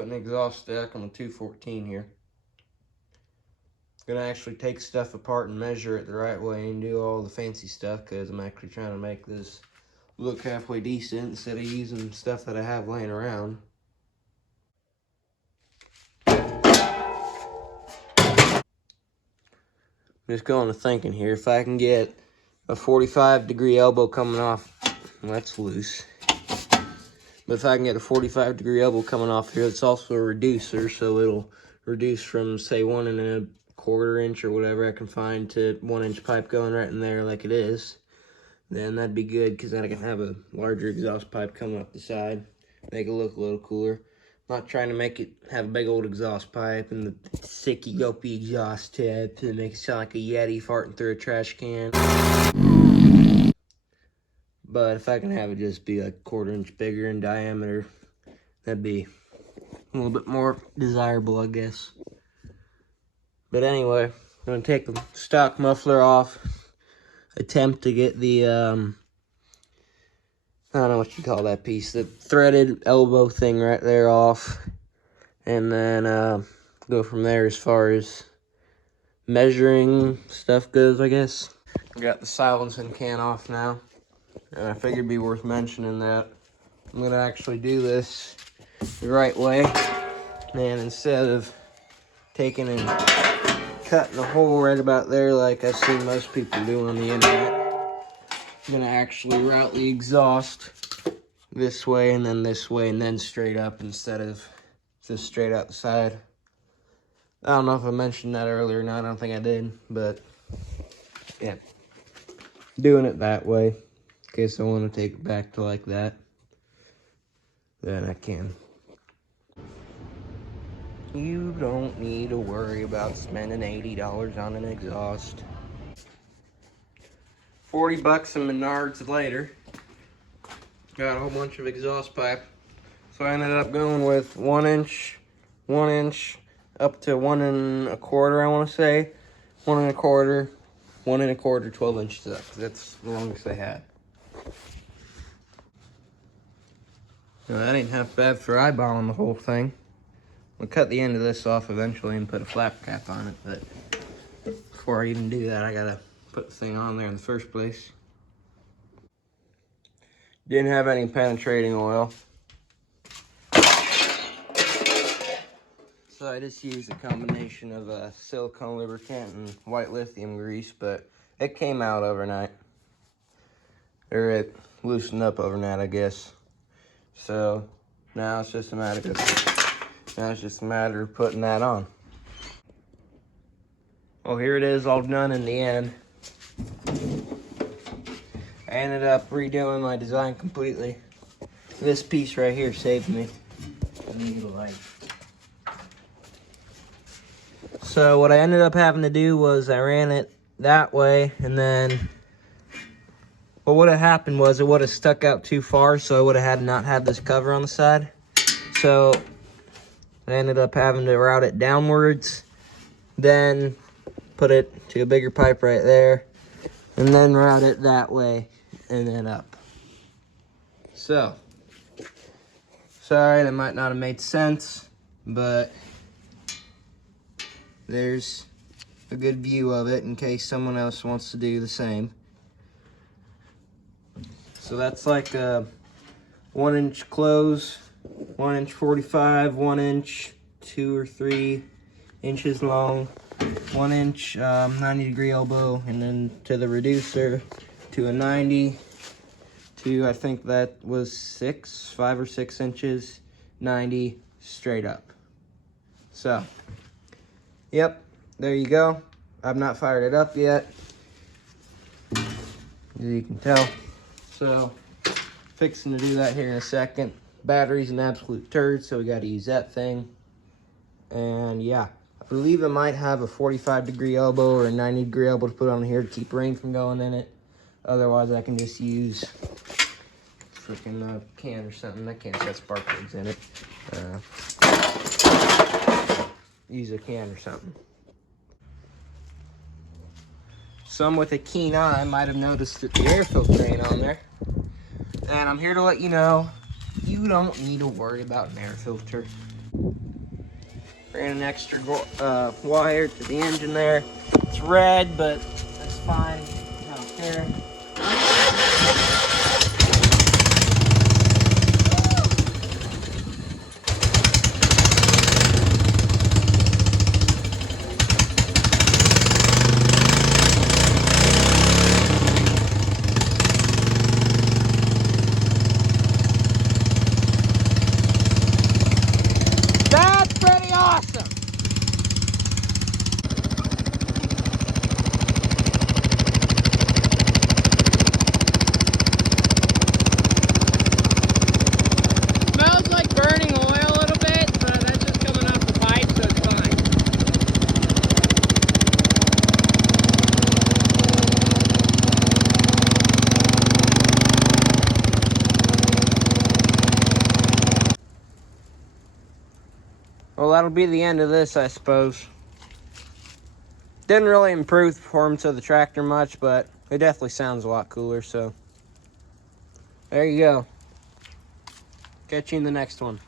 putting the exhaust stack on the 214 here. Gonna actually take stuff apart and measure it the right way and do all the fancy stuff, because I'm actually trying to make this look halfway decent instead of using stuff that I have laying around. Just going to thinking here, if I can get a 45-degree elbow coming off, well, that's loose. But if I can get a 45-degree elbow coming off here, it's also a reducer, so it'll reduce from, say, 1 1/4 inch or whatever I can find to 1-inch pipe going right in there like it is. Then that'd be good, because then I can have a larger exhaust pipe coming up the side, make it look a little cooler. I'm not trying to make it have a big old exhaust pipe and the sicky dopey exhaust tip to make it sound like a Yeti farting through a trash can. But if I can have it just be like 1/4 inch bigger in diameter, that'd be a little bit more desirable, I guess. But anyway, I'm gonna take the stock muffler off, attempt to get the, I don't know what you call that piece, the threaded elbow thing right there off, and then go from there as far as measuring stuff goes, I guess. I got the silencing can off now, and I figured it'd be worth mentioning that I'm gonna actually do this the right way, and instead of taking and cutting a hole right about there like I've seen most people do on the internet, I'm gonna actually route the exhaust this way and then straight up instead of just straight out the side. I don't know if I mentioned that earlier or not. I don't think I did, but yeah, doing it that way in case I want to take it back to like that, then I can. You don't need to worry about spending $80 on an exhaust. 40 bucks in Menards later, got a whole bunch of exhaust pipe. So I ended up going with 1 inch, up to 1 1/4, I want to say. 1 1/4, 1 1/4, 12 inches up. That's the longest I had. Now, that ain't half bad for eyeballing the whole thing. We'll cut the end of this off eventually and put a flap cap on it, but before I even do that, I gotta put the thing on there in the first place. Didn't have any penetrating oil, so I just used a combination of silicone lubricant and white lithium grease, but it came out overnight. Or it loosened up overnight, I guess. So now it's just a matter of putting that on. Well, here it is all done in the end. I ended up redoing my design completely. This piece right here saved me. So what I ended up having to do was I ran it that way, and then what would have happened was it would have stuck out too far, so I would have had to not have this cover on the side. So I ended up having to route it downwards, then put it to a bigger pipe right there, and then route it that way and then up. So, sorry, that might not have made sense, but there's a good view of it in case someone else wants to do the same. So that's like a 1 inch close, 1 inch 45, 1 inch 2 or 3 inches long, 1 inch 90-degree elbow, and then to the reducer to a 90, to I think that was 5 or 6 inches, 90 straight up. So, yep, there you go. I've not fired it up yet, as you can tell. So, fixing to do that here in a second. Battery's an absolute turd, so we got to use that thing. And yeah, I believe it might have a 45-degree elbow or a 90-degree elbow to put on here to keep rain from going in it. Otherwise, I can just use freaking can or something. That can't got spark plugs in it. Use a can or something. Some with a keen eye might have noticed that the air filter ain't on there. And I'm here to let you know, you don't need to worry about an air filter. Ran an extra wire to the engine there. It's red, but that's fine. I don't care. That's pretty awesome. Smells like burning oil a little bit, but that's just coming off the pipe, so it's fine. Well, that'll be the end of this, I suppose. Didn't really improve the performance of the tractor much, but it definitely sounds a lot cooler, so there you go. Catch you in the next one.